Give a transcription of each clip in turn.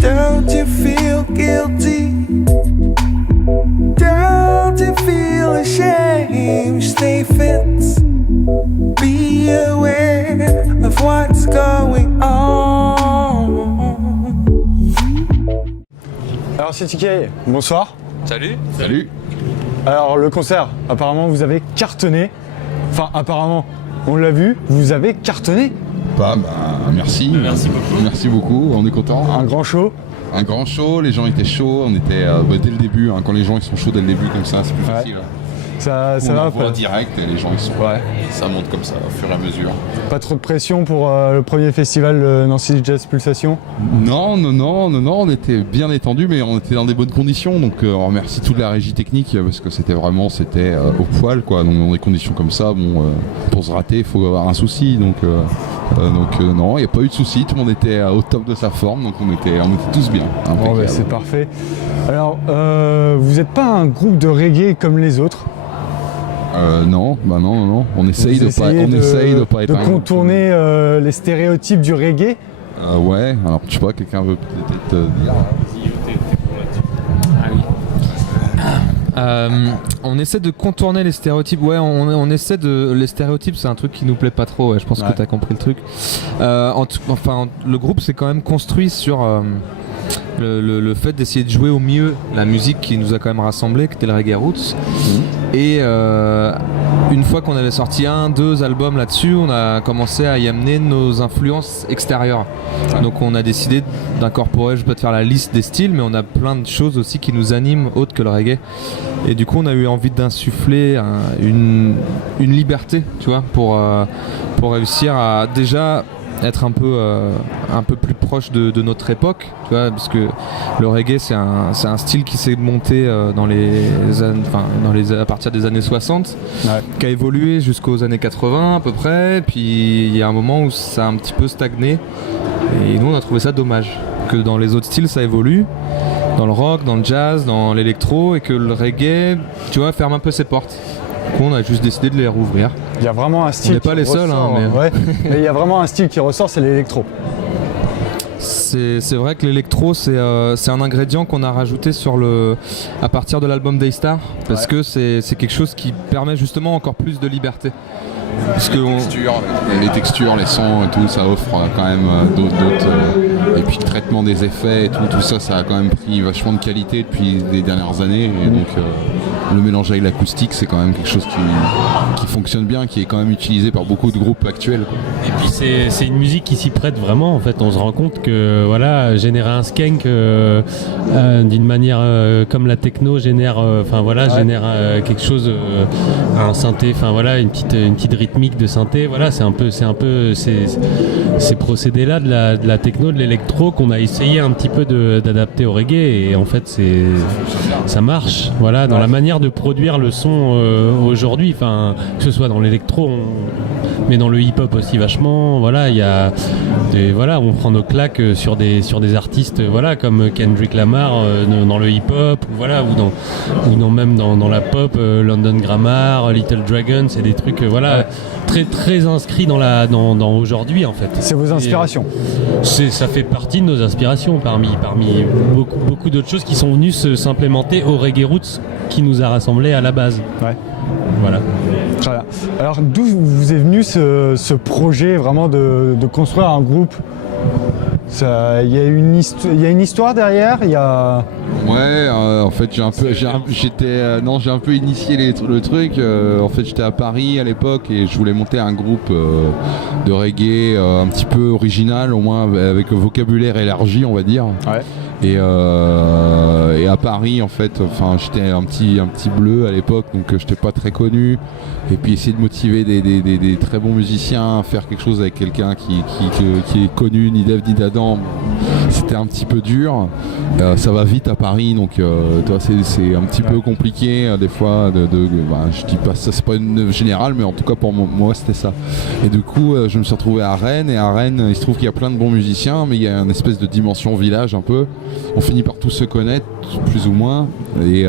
Don't you feel guilty? Don't you feel ashamed? Stay fit. Be aware of what's going on. Alors c'est TK, bonsoir. Salut. Salut. Alors le concert, apparemment vous avez cartonné. Enfin apparemment, on l'a vu, vous avez cartonné. Merci. Merci beaucoup. Merci beaucoup, on est content. Un grand show. Un grand show, les gens étaient chauds, on était dès le début, quand les gens ils sont chauds dès le début comme ça, c'est plus facile. Ça On va voit pas. direct et les gens ils sont ça monte comme ça au fur et à mesure. Pas trop de pression pour le premier festival Nancy Jazz Pulsation. Non, on était bien détendus mais on était dans des bonnes conditions donc on remercie toute la régie technique parce que c'était au poil quoi, donc dans des conditions comme ça, pour se rater il faut avoir un souci donc non, il n'y a pas eu de souci, tout le monde était au top de sa forme donc on était tous bien. Bon, c'est parfait. Alors vous n'êtes pas un groupe de reggae comme les autres. Non, on essaye de pas être de contourner les stéréotypes du reggae. Ouais, alors je sais pas, quelqu'un veut peut-être dire. On essaie de contourner les stéréotypes. Ouais, on essaie de. Les stéréotypes, c'est un truc qui nous plaît pas trop. Ouais, je pense que t'as compris le truc. Le groupe s'est quand même construit sur le fait d'essayer de jouer au mieux la musique qui nous a quand même rassemblés, qui était le reggae roots. Et une fois qu'on avait sorti 2 albums là-dessus, on a commencé à y amener nos influences extérieures. Donc on a décidé d'incorporer, je vais pas te faire la liste des styles, mais on a plein de choses aussi qui nous animent autres que le reggae. Et du coup on a eu envie d'insuffler une liberté, tu vois, pour réussir à déjà être un peu plus proche de notre époque, tu vois, parce que le reggae c'est un style qui s'est monté à partir des années 60, qui a évolué jusqu'aux années 80 à peu près, puis il y a un moment où ça a un petit peu stagné, et nous on a trouvé ça dommage que dans les autres styles ça évolue, dans le rock, dans le jazz, dans l'électro, et que le reggae, tu vois, ferme un peu ses portes. Du coup, on a juste décidé de les rouvrir. Il y a vraiment un style. On n'est pas les seuls, mais il y a vraiment un style qui ressort, c'est l'électro. C'est vrai que l'électro, c'est un ingrédient qu'on a rajouté à partir de l'album Daystar, parce que c'est quelque chose qui permet justement encore plus de liberté. Parce que les textures, les sons et tout, ça offre quand même d'autres. Et puis le traitement des effets et tout ça, ça a quand même pris vachement de qualité depuis les dernières années. Et donc le mélange avec l'acoustique, c'est quand même quelque chose qui fonctionne bien, qui est quand même utilisé par beaucoup de groupes actuels, quoi. Et puis c'est une musique qui s'y prête vraiment. En fait, on se rend compte que générer un skank d'une manière comme la techno génère, génère quelque chose, un synthé, une petite rythmique de synthé. Voilà, c'est un peu ces procédés-là de la techno, de l'électro qu'on a essayé un petit peu d'adapter au reggae, et en fait ça marche. Voilà, dans la manière de produire le son aujourd'hui, que ce soit dans l'électro, mais dans le hip-hop aussi vachement. Voilà, il y a on prend nos claques sur des artistes, comme Kendrick Lamar dans le hip-hop, ou même dans la pop, London Grammar, Little Dragon, c'est des trucs très très inscrits dans aujourd'hui en fait. C'est vos inspirations. Ça fait partie de nos inspirations parmi beaucoup d'autres choses qui sont venues s'implémenter au reggae roots qui nous a rassemblés à la base. Ouais. Voilà. Très bien. Alors d'où vous est venu ce projet vraiment de construire un groupe? Il y a une histoire derrière, en fait j'ai un peu initié le truc. En fait j'étais à Paris à l'époque et je voulais monter un groupe de reggae un petit peu original, au moins avec un vocabulaire élargi, on va dire. Ouais. Et à Paris en fait, j'étais un petit bleu à l'époque, donc j'étais pas très connu. Et puis essayer de motiver des très bons musiciens à faire quelque chose avec quelqu'un qui est connu, ni d'Ève ni d'Adam, c'était un petit peu dur. Ça va vite à Paris, donc tu vois, c'est un petit peu compliqué des fois. Je dis pas ça, c'est pas une générale, mais en tout cas pour moi c'était ça. Et du coup, je me suis retrouvé à Rennes, et à Rennes, il se trouve qu'il y a plein de bons musiciens, mais il y a une espèce de dimension village un peu. On finit par tous se connaître, plus ou moins, et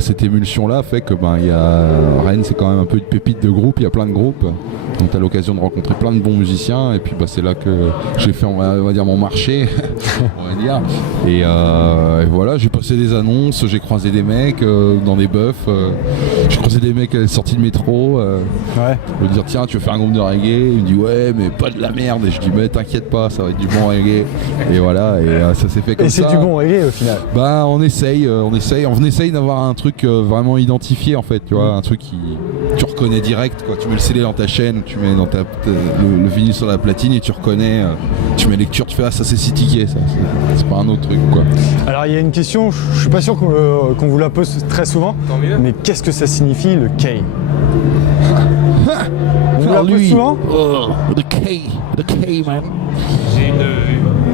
cette émulsion-là fait que Rennes, c'est quand même un peu une pépite de groupe. Il y a plein de groupes, donc tu as l'occasion de rencontrer plein de bons musiciens, et puis c'est là que j'ai fait, on va dire, mon marché, on va dire. Et voilà, j'ai passé des annonces, j'ai croisé des mecs dans des bœufs, j'ai croisé des mecs sortis de métro. Je me dire, tiens, tu veux faire un groupe de reggae? Il me dit, ouais, mais pas de la merde. Et je dis, mais t'inquiète pas, ça va être du bon reggae. Et voilà, et ça s'est fait comme ça. Et c'est du bon reggae au final. On essaye d'avoir un truc vraiment identifié, en fait, tu vois, un truc qui tu reconnais direct, quoi. Tu mets le CD dans ta chaîne, tu mets dans le vinyle sur la platine et tu reconnais, tu mets lecture, tu fais, ah, ça c'est City, ça c'est pas un autre truc, quoi. Alors il y a une question, je suis pas sûr qu'on vous la pose très souvent, mais qu'est-ce que ça signifie le K? On vous la pose souvent? The K, man. J'ai une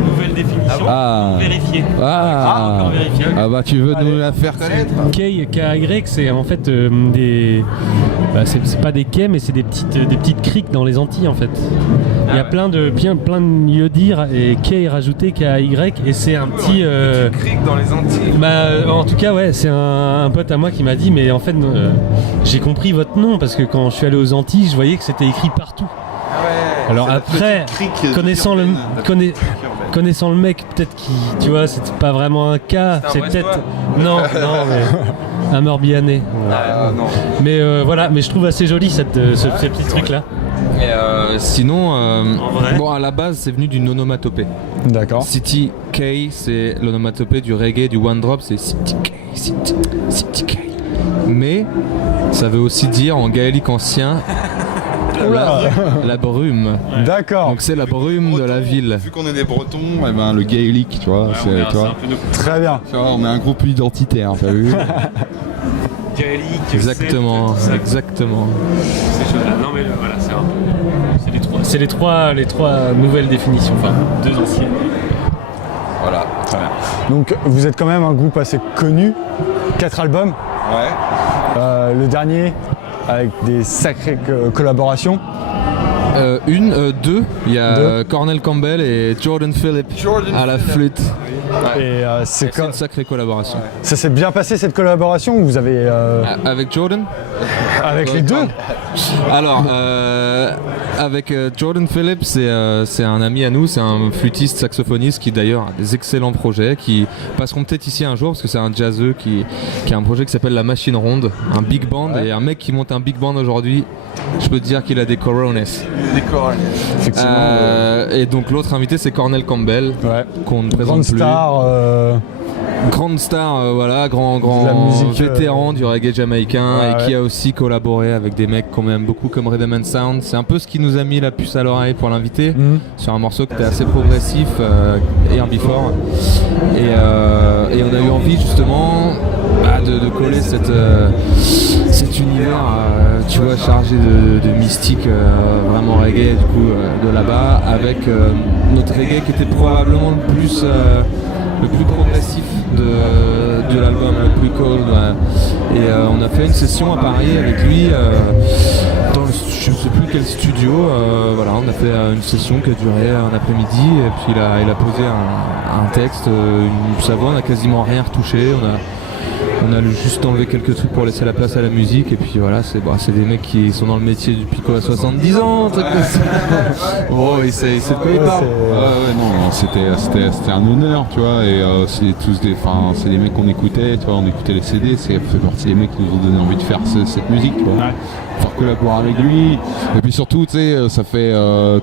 nouvelle définition. Vérifier. Encore vérifier. Ah bah tu veux nous la faire connaître? K-Y, c'est en fait c'est pas des quais, mais c'est des petites criques dans les Antilles en fait. Il y a plein de yodires et quai rajouté KY, et c'est un petit crique dans les Antilles. En tout cas ouais, c'est un pote à moi qui m'a dit, mais en fait j'ai compris votre nom parce que quand je suis allé aux Antilles, je voyais que c'était écrit partout. Alors après, connaissant le mec, peut-être qu'il, tu vois, c'est pas vraiment un cas, c'est peut-être non, mais un Morbihanais. Non. Mais voilà, mais je trouve assez joli ces petits trucs là. Et sinon, vrai à la base, c'est venu d'une onomatopée. D'accord. City K, c'est l'onomatopée du reggae, du one drop, c'est City K, City K. Mais ça veut aussi dire en gaélique ancien la brume. D'accord. Donc c'est la brume de la ville. Vu qu'on est des Bretons, le gaélique, tu vois, tu vois. Très bien. Tu vois, on est un groupe identitaire, t'as vu? Gaélique. Exactement. Ces choses-là. Non mais voilà, c'est les trois nouvelles définitions, enfin deux anciennes. Voilà. Donc vous êtes quand même un groupe assez connu, 4 albums. Ouais. Le dernier avec des sacrées collaborations. Deux. Il y a Cornel Campbell et Jordan Phillip à la flûte. Et c'est une sacrée collaboration. Ça s'est bien passé cette collaboration ou vous avez Avec Jordan? avec les deux? Alors, avec Jordan Phillips, c'est un ami à nous, c'est un flûtiste saxophoniste qui d'ailleurs a des excellents projets qui passeront peut-être ici un jour parce que c'est un jazzeux qui a un projet qui s'appelle La Machine Ronde, un big band, et un mec qui monte un big band aujourd'hui, je peux te dire qu'il a des corones. Effectivement. Et donc l'autre invité c'est Cornel Campbell, qu'on ne présente plus. Grande star, voilà, grand musique, vétéran du reggae jamaïcain, et qui a aussi collaboré avec des mecs qu'on aime beaucoup comme Rhythm and Sound. C'est un peu ce qui nous a mis la puce à l'oreille pour l'inviter sur un morceau qui était assez progressif, Air Before. Et on a eu envie justement de coller cet univers, tu vois, chargé de mystique, vraiment reggae du coup de là-bas, avec notre reggae qui était probablement le plus progressif de l'album, le plus cold. Et on a fait une session à Paris avec lui dans je sais plus quel studio. Voilà, on a fait une session qui a duré un après-midi, et puis il a posé un texte, sa voix, on n'a quasiment rien retouché. On a juste enlevé quelques trucs pour laisser la place à la musique, et puis voilà, c'est des mecs qui sont dans le métier depuis quoi, 70 ans, un truc comme ça. C'est de quoi il parle. C'était un honneur, tu vois, et c'est des mecs qu'on écoutait, tu vois, on écoutait les CD, c'est fait partie des mecs qui nous ont donné envie de faire cette musique, tu vois. Faire collaborer avec lui, et puis surtout, tu sais, ça fait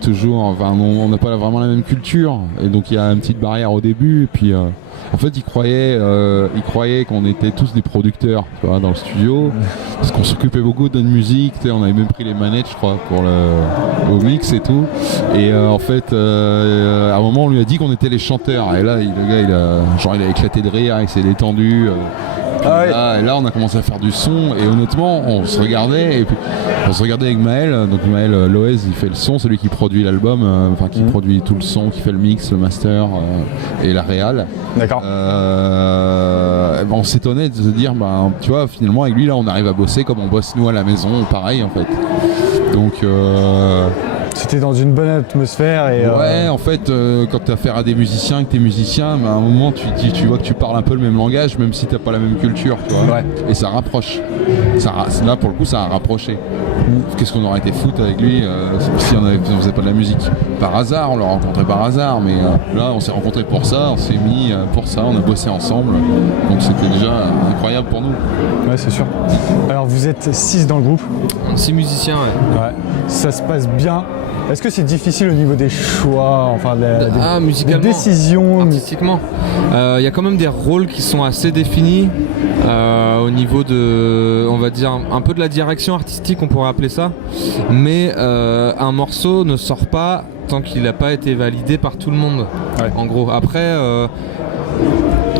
toujours, enfin, on n'a pas vraiment la même culture, et donc il y a une petite barrière au début, et puis en fait, il croyait qu'on était tous des producteurs, tu vois, dans le studio, parce qu'on s'occupait beaucoup de notre musique, tu sais, on avait même pris les manettes, je crois, pour au mix et tout. Et en fait, à un moment, on lui a dit qu'on était les chanteurs. Et là, le gars, il a éclaté de rire, il s'est détendu. Ah ouais. Et là, on a commencé à faire du son et honnêtement, on se regardait avec Maël. Donc Maël Loez, il fait le son, c'est lui qui produit l'album, qui produit tout le son, qui fait le mix, le master et la réal. D'accord. On s'étonnait de se dire, tu vois, finalement avec lui là, on arrive à bosser comme on bosse nous à la maison, pareil en fait. Donc C'était dans une bonne atmosphère et ouais, en fait, quand tu as affaire à des musiciens, que t'es musicien, à un moment tu vois que tu parles un peu le même langage, même si t'as pas la même culture, tu vois. Ouais. Et ça rapproche. Là, pour le coup, ça a rapproché. Qu'est-ce qu'on aurait été foutre avec lui si on faisait pas de la musique? Par hasard, on l'a rencontré par hasard, mais là, on s'est rencontrés pour ça, on s'est mis pour ça, on a bossé ensemble. Donc c'était déjà incroyable pour nous. Ouais, c'est sûr. Alors vous êtes 6 dans le groupe. 6 musiciens, ouais. Ouais. Ça se passe bien. Est-ce que c'est difficile au niveau des choix, enfin des musicalement, décisions artistiquement? Il y a quand même des rôles qui sont assez définis au niveau de, on va dire, un peu de la direction artistique, on pourrait appeler ça. Mais un morceau ne sort pas tant qu'il n'a pas été validé par tout le monde. Ouais. En gros, après,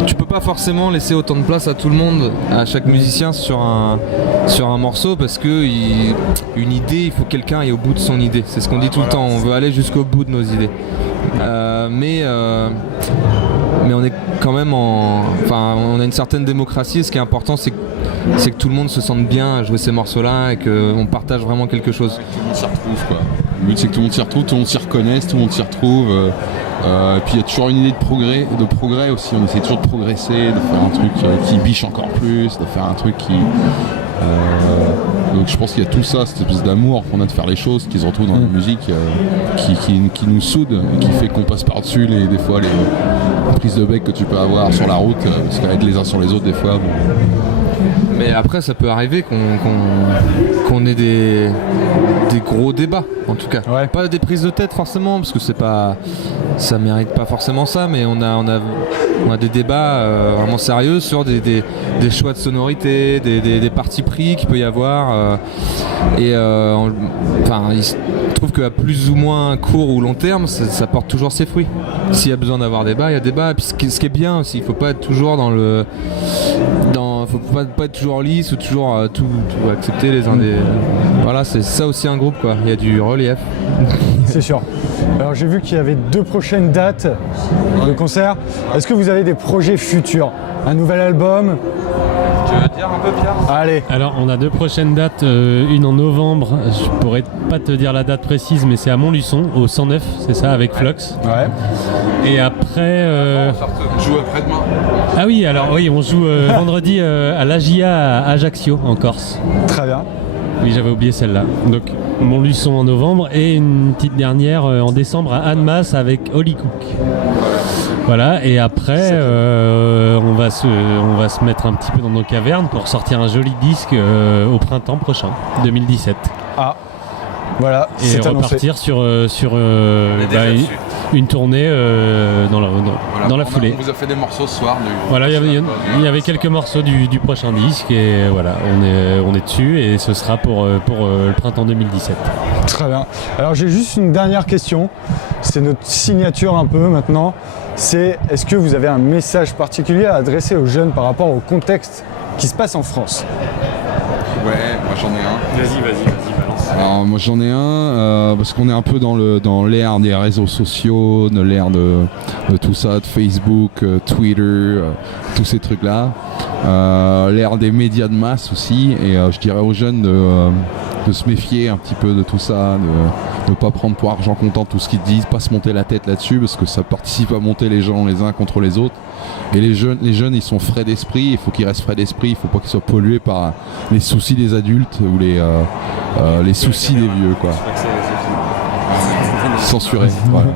tu peux pas forcément laisser autant de place à tout le monde, à chaque musicien sur un morceau, parce que une idée, il faut que quelqu'un aille au bout de son idée. C'est ce qu'on dit tout le temps, on veut aller jusqu'au bout de nos idées. Mais on est quand même on a une certaine démocratie, et ce qui est important, c'est que tout le monde se sente bien à jouer ces morceaux-là et qu'on partage vraiment quelque chose. Tout le monde s'y retrouve, quoi. Le but, c'est que tout le monde s'y retrouve, tout le monde s'y reconnaisse, tout le monde s'y retrouve. Et puis il y a toujours une idée de progrès aussi, on essaie toujours de progresser, de faire un truc qui biche encore plus, de faire un truc qui... donc je pense qu'il y a tout ça, cette espèce d'amour qu'on a de faire les choses, qui se retrouve dans la musique, qui nous soude, et qui fait qu'on passe par-dessus des fois les prises de bec que tu peux avoir sur la route, parce qu'être les uns sur les autres des fois... Mais après, ça peut arriver qu'on ait des gros débats, en tout cas. Ouais. Pas des prises de tête forcément, parce que ça mérite pas forcément ça, mais on a des débats vraiment sérieux sur des choix de sonorité, des partis pris qu'il peut y avoir. Il se trouve qu'à plus ou moins court ou long terme, ça porte toujours ses fruits. S'il y a besoin d'avoir débat, il y a débat. Et puis ce qui est bien aussi, il faut pas être toujours faut pas être toujours lisse ou toujours tout accepter les uns des... Voilà, c'est ça aussi un groupe, quoi. Il y a du relief. C'est sûr. Alors j'ai vu qu'il y avait 2 prochaines dates de concert. Est-ce que vous avez des projets futurs? Un nouvel album? Tu veux dire un peu, Pierre? Allez. Alors on a 2 prochaines dates, une en novembre, je pourrais pas te dire la date précise, mais c'est à Montluçon, au 109, c'est ça, avec Flux. Ouais. Et après... On joue après-demain. Ah oui, alors oui, on joue vendredi à l'AGIA à Ajaccio, en Corse. Très bien. Oui, j'avais oublié celle-là. Donc Montluçon en novembre et une petite dernière en décembre à Annemasse avec Holly Cook. Voilà, et après on va se mettre un petit peu dans nos cavernes pour sortir un joli disque au printemps prochain, 2017. Ah, voilà, et c'est repartir sur une tournée dans la foulée. On vous a fait des morceaux ce soir. Voilà, il y avait quelques morceaux du prochain disque et voilà, on est dessus et ce sera pour le printemps 2017. Très bien. Alors j'ai juste une dernière question, c'est notre signature un peu maintenant. Est-ce que vous avez un message particulier à adresser aux jeunes par rapport au contexte qui se passe en France? Ouais, moi j'en ai un. Vas-y, balance. Alors moi j'en ai un parce qu'on est un peu dans l'ère des réseaux sociaux, de l'ère de tout ça, de Facebook, Twitter, tous ces trucs-là. L'ère des médias de masse aussi, et je dirais aux jeunes de se méfier un petit peu de tout ça, de ne pas prendre pour argent comptant tout ce qu'ils disent, pas se monter la tête là-dessus parce que ça participe à monter les gens les uns contre les autres. Et les jeunes ils sont frais d'esprit, il faut qu'ils restent frais d'esprit, il faut pas qu'ils soient pollués par les soucis des adultes ou les soucis des vieux, quoi. Censuré. Voilà.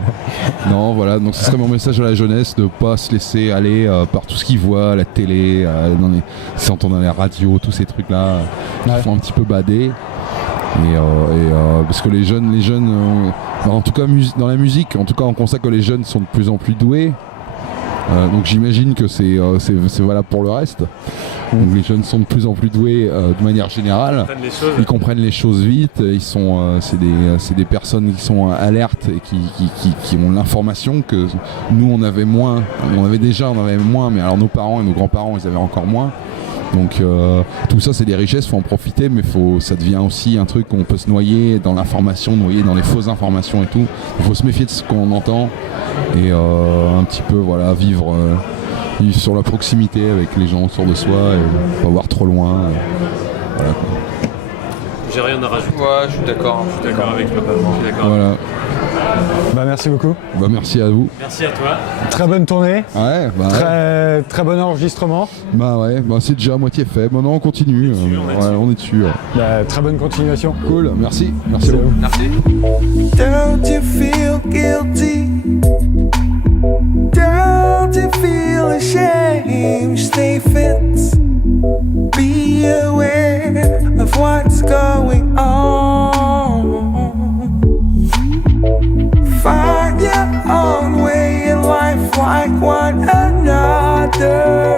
Non, voilà, donc ce serait mon message à la jeunesse, de pas se laisser aller par tout ce qu'ils voient à la télé, s'entendre dans les radios, tous ces trucs-là. Ils font un petit peu bader. Parce que les jeunes en tout cas dans la musique, en tout cas on constate que les jeunes sont de plus en plus doués, donc j'imagine que c'est valable pour le reste. Donc les jeunes sont de plus en plus doués de manière générale, ils comprennent les choses vite, c'est des personnes qui sont alertes et qui ont l'information que nous on avait moins, mais alors nos parents et nos grands-parents ils avaient encore moins. Donc tout ça c'est des richesses, faut en profiter, mais ça devient aussi un truc où on peut se noyer dans l'information, noyer dans les fausses informations et tout. Il faut se méfier de ce qu'on entend et un petit peu voilà vivre sur la proximité avec les gens autour de soi et pas voir trop loin. Voilà, quoi. J'ai rien à rajouter. Ouais, je suis d'accord. Je suis d'accord avec toi. Je suis d'accord. Voilà. Bah, merci beaucoup. Bah, merci à vous. Merci à toi. Très bonne tournée. Ouais, bah, Très bon enregistrement. ouais, c'est déjà à moitié fait. Maintenant on continue. On est dessus. Ouais. Bah, très bonne continuation. Cool, merci. Merci à vous. Merci. Don't you feel guilty? Don't you feel ashamed? Stay fit. Be aware of what's going on. Find your own way in life like one another.